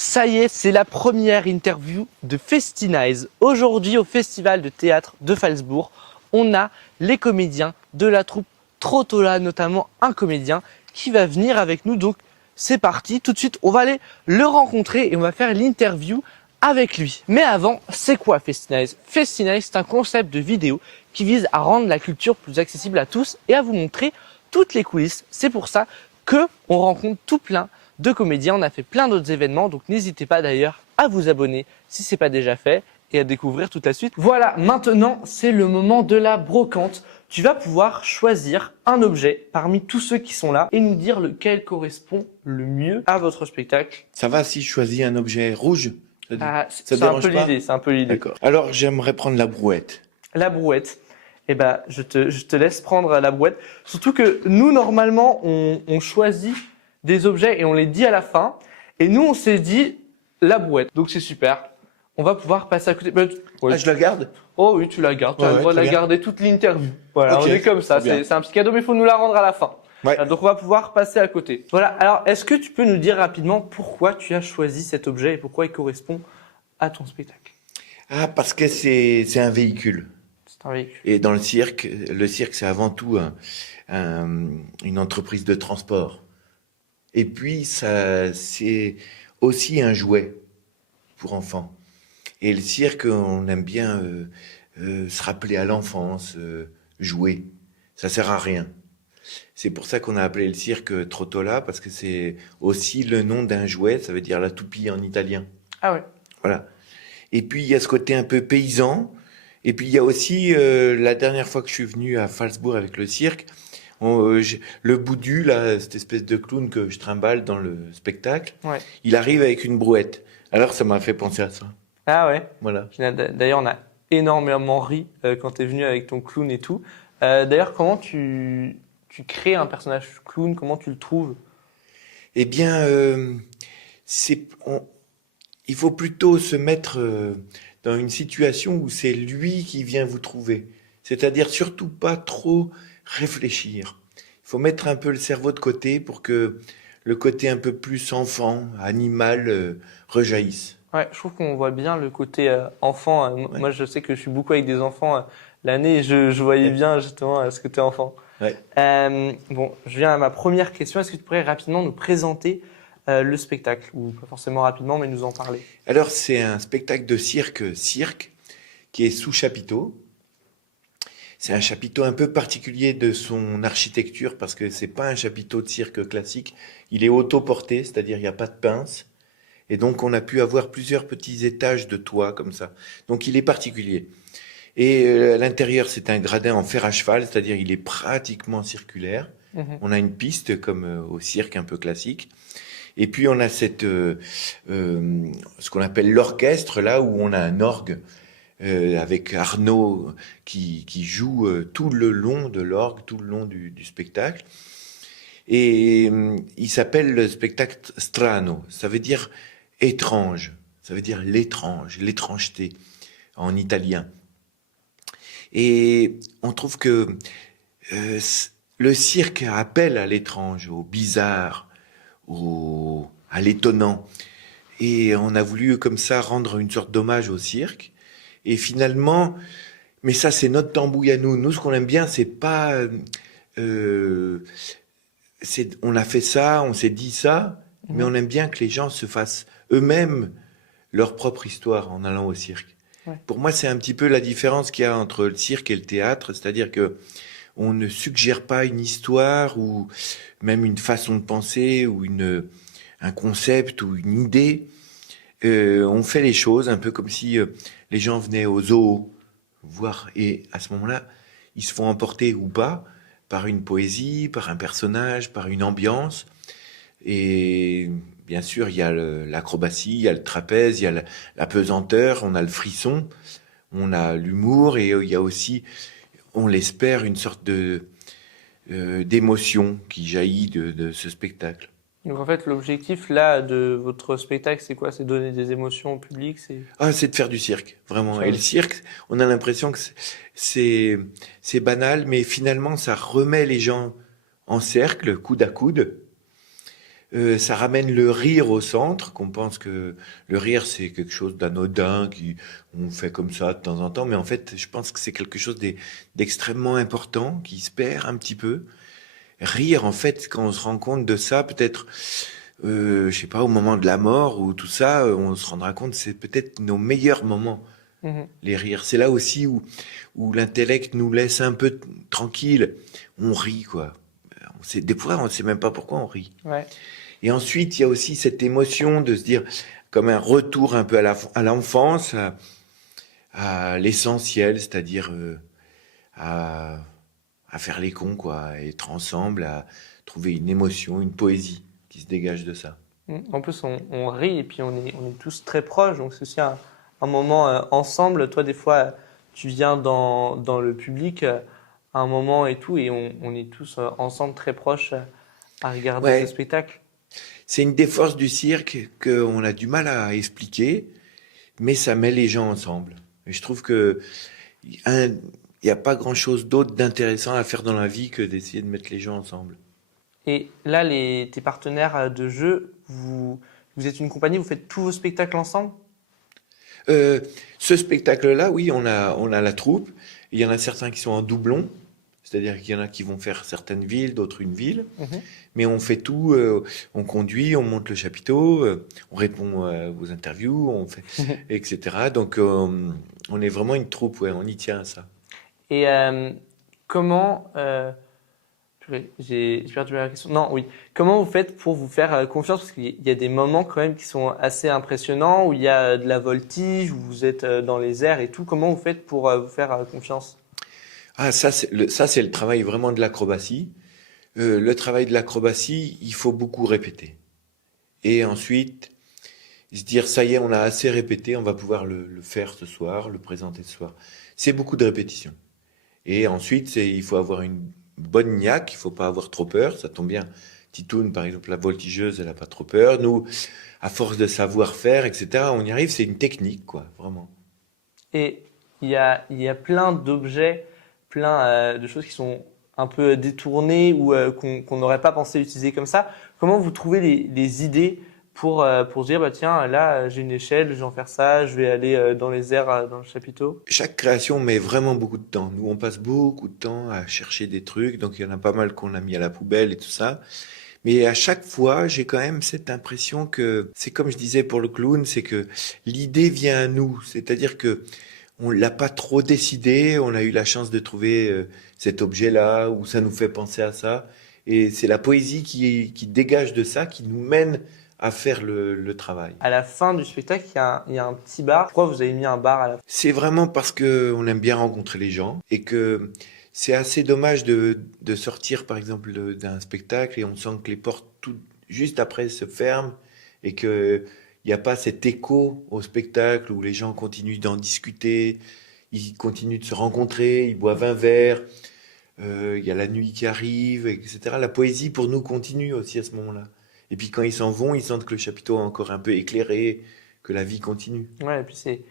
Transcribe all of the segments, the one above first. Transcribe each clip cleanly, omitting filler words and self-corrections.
Ça y est, c'est la première interview de Festinize. Aujourd'hui, au Festival de théâtre de Phalsbourg, on a les comédiens de la troupe Trottola, notamment un comédien qui va venir avec nous. Donc, c'est parti. Tout de suite, on va aller le rencontrer et on va faire l'interview avec lui. Mais avant, c'est quoi Festinize? Festinize, c'est un concept de vidéo qui vise à rendre la culture plus accessible à tous et à vous montrer toutes les coulisses. C'est pour ça qu'on rencontre tout plein de comédiens. On a fait plein d'autres événements, donc n'hésitez pas d'ailleurs à vous abonner si ce n'est pas déjà fait et à découvrir toute la suite. Voilà, maintenant c'est le moment de la brocante. Tu vas pouvoir choisir un objet parmi tous ceux qui sont là et nous dire lequel correspond le mieux à votre spectacle. Ça va si je choisis un objet rouge? C'est un peu l'idée, c'est un peu l'idée. D'accord. Alors j'aimerais prendre la brouette. La brouette. Eh ben, je te laisse prendre la brouette. Surtout que nous, normalement, on choisit des objets et on les dit à la fin. Et nous, on s'est dit la brouette. Donc, c'est super. On va pouvoir passer à côté. Ah, je la garde? Oh oui, tu la gardes. Tu as le droit de la garder toute l'interview. Voilà, Okay, on est comme ça. C'est un petit cadeau, mais il faut nous la rendre à la fin. Ouais. Donc, on va pouvoir passer à côté. Voilà. Alors, est-ce que tu peux nous dire rapidement pourquoi tu as choisi cet objet et pourquoi il correspond à ton spectacle? Ah, parce que c'est un véhicule. C'est un véhicule. Et dans le cirque c'est avant tout une entreprise de transport. Et puis c'est aussi un jouet pour enfants. Et le cirque, on aime bien se rappeler à l'enfance, jouer. Ça sert à rien. C'est pour ça qu'on a appelé le cirque Trottola, parce que c'est aussi le nom d'un jouet, ça veut dire la toupie en italien. Ah ouais. Voilà. Et puis il y a ce côté un peu paysan. Et puis il y a aussi, la dernière fois que je suis venu à Phalsbourg avec le cirque, le boudu, là, cette espèce de clown que je trimballe dans le spectacle, Ouais. il arrive avec une brouette. Alors ça m'a fait penser à ça. Ah ouais. Voilà. D'ailleurs, on a énormément ri quand tu es venu avec ton clown et tout. D'ailleurs, comment tu crées un personnage clown? Comment tu le trouves? Eh bien, il faut plutôt se mettre dans une situation où c'est lui qui vient vous trouver. C'est-à-dire surtout pas trop réfléchir. Il faut mettre un peu le cerveau de côté pour que le côté un peu plus enfant, animal, rejaillisse. Ouais, je trouve qu'on voit bien le côté enfant. Ouais. Moi, je sais que je suis beaucoup avec des enfants l'année et je voyais bien justement ce que tu es enfant. Ouais. Bon, je viens à ma première question. Est-ce que tu pourrais rapidement nous présenter le spectacle? Ou pas forcément rapidement, mais nous en parler. Alors, c'est un spectacle de cirque qui est sous chapiteau. C'est un chapiteau un peu particulier de son architecture parce que c'est pas un chapiteau de cirque classique. Il est autoporté, c'est-à-dire il n'y a pas de pince. Et donc, on a pu avoir plusieurs petits étages de toit comme ça. Donc, il est particulier. Et à l'intérieur, c'est un gradin en fer à cheval, c'est-à-dire il est pratiquement circulaire. On a une piste comme au cirque un peu classique. Et puis, on a ce qu'on appelle l'orchestre, là où on a un orgue avec Arnaud qui joue tout le long de l'orgue, tout le long du spectacle. Et il s'appelle le spectacle Strano. Ça veut dire étrange. Ça veut dire l'étrange, l'étrangeté en italien. Et on trouve que le cirque appelle à l'étrange, au bizarre, à l'étonnant. Et on a voulu comme ça rendre une sorte d'hommage au cirque. Et finalement, mais ça c'est notre tambouille à nous. Nous, ce qu'on aime bien, c'est pas... on a fait ça, on s'est dit ça, mais on aime bien que les gens se fassent eux-mêmes leur propre histoire en allant au cirque. Ouais. Pour moi, c'est un petit peu la différence qu'il y a entre le cirque et le théâtre, c'est-à-dire que on ne suggère pas une histoire ou même une façon de penser ou un concept ou une idée. On fait les choses un peu comme si les gens venaient au zoo voir, et à ce moment-là, ils se font emporter ou pas par une poésie, par un personnage, par une ambiance. Et bien sûr, il y a l'acrobatie, il y a le trapèze, il y a la pesanteur, on a le frisson, on a l'humour, et il y a aussi, on l'espère, une sorte d'émotion qui jaillit de ce spectacle. Donc en fait, l'objectif là de votre spectacle, c'est quoi? C'est donner des émotions au public? C'est de faire du cirque, vraiment. Et le cirque, on a l'impression que c'est banal, mais finalement, ça remet les gens en cercle, coude à coude, Ça ramène le rire au centre, qu'on pense que le rire c'est quelque chose d'anodin, on fait comme ça de temps en temps, mais en fait je pense que c'est quelque chose d'extrêmement important qui se perd un petit peu. Rire en fait, quand on se rend compte de ça, peut-être, je sais pas, au moment de la mort ou tout ça, on se rendra compte c'est peut-être nos meilleurs moments, Mhm. les rires. C'est là aussi où l'intellect nous laisse un peu tranquille. On rit quoi. Des fois on sait même pas pourquoi on rit. Ouais. Et ensuite, il y a aussi cette émotion de se dire, comme un retour un peu à l'enfance, à l'essentiel, c'est-à-dire à, à faire les cons, quoi, à être ensemble, à trouver une émotion, une poésie qui se dégage de ça. En plus, on rit et puis on est tous très proches, donc c'est aussi un moment ensemble. Toi, des fois, tu viens dans le public à un moment et tout, et on est tous ensemble très proches à regarder ce Ouais, spectacle. c'est une des forces du cirque qu'on a du mal à expliquer, mais ça met les gens ensemble. Et je trouve que il n'y a pas grand-chose d'autre d'intéressant à faire dans la vie que d'essayer de mettre les gens ensemble. Et là, tes partenaires de jeu, vous êtes une compagnie, vous faites tous vos spectacles ensemble? Euh, Ce spectacle-là, oui, on a la troupe. Il y en a certains qui sont en doublon, c'est-à-dire qu'il y en a qui vont faire certaines villes, d'autres une ville. Mhm. Mais on fait tout, on conduit, on monte le chapiteau, on répond aux interviews, on fait, etc. Donc on est vraiment une troupe, ouais, on y tient à ça. Et comment, purée, j'ai perdu la question. Non, oui. Comment vous faites pour vous faire confiance? Parce qu'il y a des moments quand même qui sont assez impressionnants, où il y a de la voltige, où vous êtes dans les airs et tout. Comment vous faites pour vous faire confiance? Ah, ça, c'est le travail vraiment de l'acrobatie. Le travail de l'acrobatie, il faut beaucoup répéter. Et ensuite, se dire, ça y est, on a assez répété, on va pouvoir le faire ce soir, le présenter ce soir. C'est beaucoup de répétition. Et ensuite, il faut avoir une bonne niaque, il faut pas avoir trop peur, ça tombe bien. Titoune, par exemple, la voltigeuse, elle a pas trop peur. Nous, à force de savoir-faire, etc., on y arrive, c'est une technique, quoi, vraiment. Et il y a plein d'objets, plein de choses qui sont un peu détournées ou qu'on n'aurait pas pensé utiliser comme ça. Comment vous trouvez les idées pour se dire, bah tiens, là, j'ai une échelle, je vais en faire ça, je vais aller dans les airs, dans le chapiteau. Chaque création met vraiment beaucoup de temps. Nous, on passe beaucoup de temps à chercher des trucs, donc il y en a pas mal qu'on a mis à la poubelle et tout ça. Mais à chaque fois, j'ai quand même cette impression que c'est comme je disais pour le clown, c'est que l'idée vient à nous. C'est-à-dire que on l'a pas trop décidé, on a eu la chance de trouver cet objet-là, ou ça nous fait penser à ça. Et c'est la poésie qui dégage de ça, qui nous mène à faire le travail. À la fin du spectacle, il y a un petit bar. Pourquoi vous avez mis un bar à la fin? C'est vraiment parce que on aime bien rencontrer les gens et que c'est assez dommage de sortir, par exemple, d'un spectacle et on sent que les portes tout juste après se ferment et que il n'y a pas cet écho au spectacle où les gens continuent d'en discuter, ils continuent de se rencontrer, ils boivent un verre, il y a la nuit qui arrive, etc. La poésie pour nous continue aussi à ce moment-là. Et puis quand ils s'en vont, ils sentent que le chapiteau est encore un peu éclairé, que la vie continue. Ouais, et puis c'est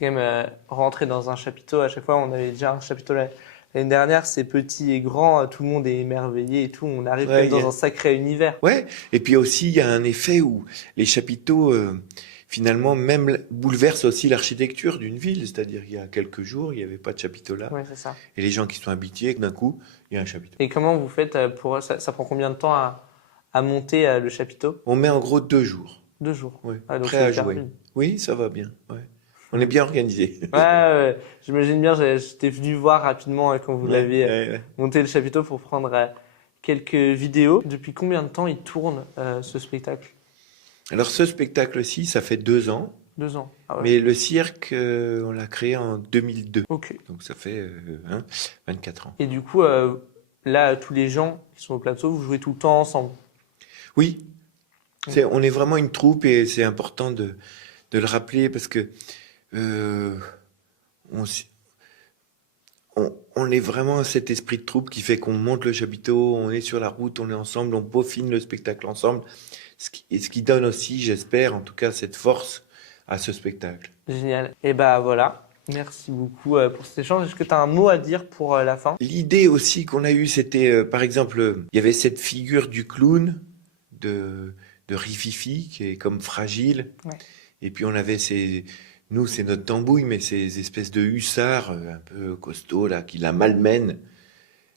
quand même rentrer dans un chapiteau. À chaque fois, on avait déjà un chapiteau l'année dernière, c'est petit et grand, tout le monde est émerveillé et tout. On arrive quand Ouais, même dans un sacré univers. ouais, et puis aussi il y a un effet où les chapiteaux finalement même bouleversent aussi l'architecture d'une ville, c'est-à-dire il y a quelques jours il n'y avait pas de chapiteau là, Ouais, c'est ça. et les gens qui sont habitués d'un coup il y a un chapiteau. Et comment vous faites pour ça prend combien de temps à monter le chapiteau? On met en gros 2 jours, 2 jours. ouais, Ah, donc prêt c'est à hyper jouer. vite. Oui, ça va bien, ouais. On est bien organisé. Ouais, ouais, j'imagine bien. J'étais venu voir rapidement quand vous Ouais, l'avez ouais, ouais. monté le chapiteau pour prendre quelques vidéos. Depuis combien de temps il tourne ce spectacle? Alors ce spectacle-ci, ça fait 2 ans, 2 ans. Ah ouais. mais le cirque, on l'a créé en 2002, Ok. donc ça fait 24 ans. Et du coup, là, tous les gens qui sont au plateau, vous jouez tout le temps ensemble. Oui, on est vraiment une troupe et c'est important de le rappeler parce que euh, on, s- on est vraiment cet esprit de troupe qui fait qu'on monte le chapiteau, on est sur la route, on est ensemble, on peaufine le spectacle ensemble, ce qui donne aussi, j'espère, en tout cas, cette force à ce spectacle. Génial. Et bah voilà. Merci beaucoup pour cet échange. Est-ce que tu as un mot à dire pour la fin? L'idée aussi qu'on a eue, c'était, par exemple, il y avait cette figure du clown de rififi qui est comme fragile. Ouais. Et puis on avait nous c'est notre tambouille, mais ces espèces de hussards un peu costauds là qui la malmènent.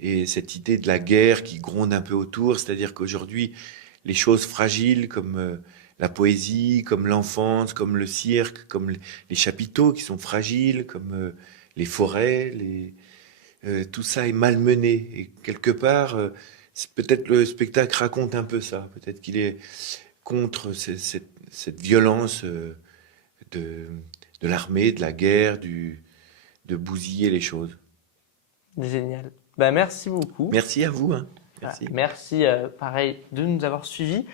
Et cette idée de la guerre qui gronde un peu autour, c'est-à-dire qu'aujourd'hui les choses fragiles comme la poésie, comme l'enfance, comme le cirque, comme les chapiteaux qui sont fragiles, comme les forêts, tout ça est malmené. Et quelque part, peut-être le spectacle raconte un peu ça. Peut-être qu'il est contre cette violence de, de l'armée, de la guerre, de bousiller les choses. Génial. Bah, merci beaucoup. Merci à vous. Hein. Merci. Merci, pareil, de nous avoir suivis.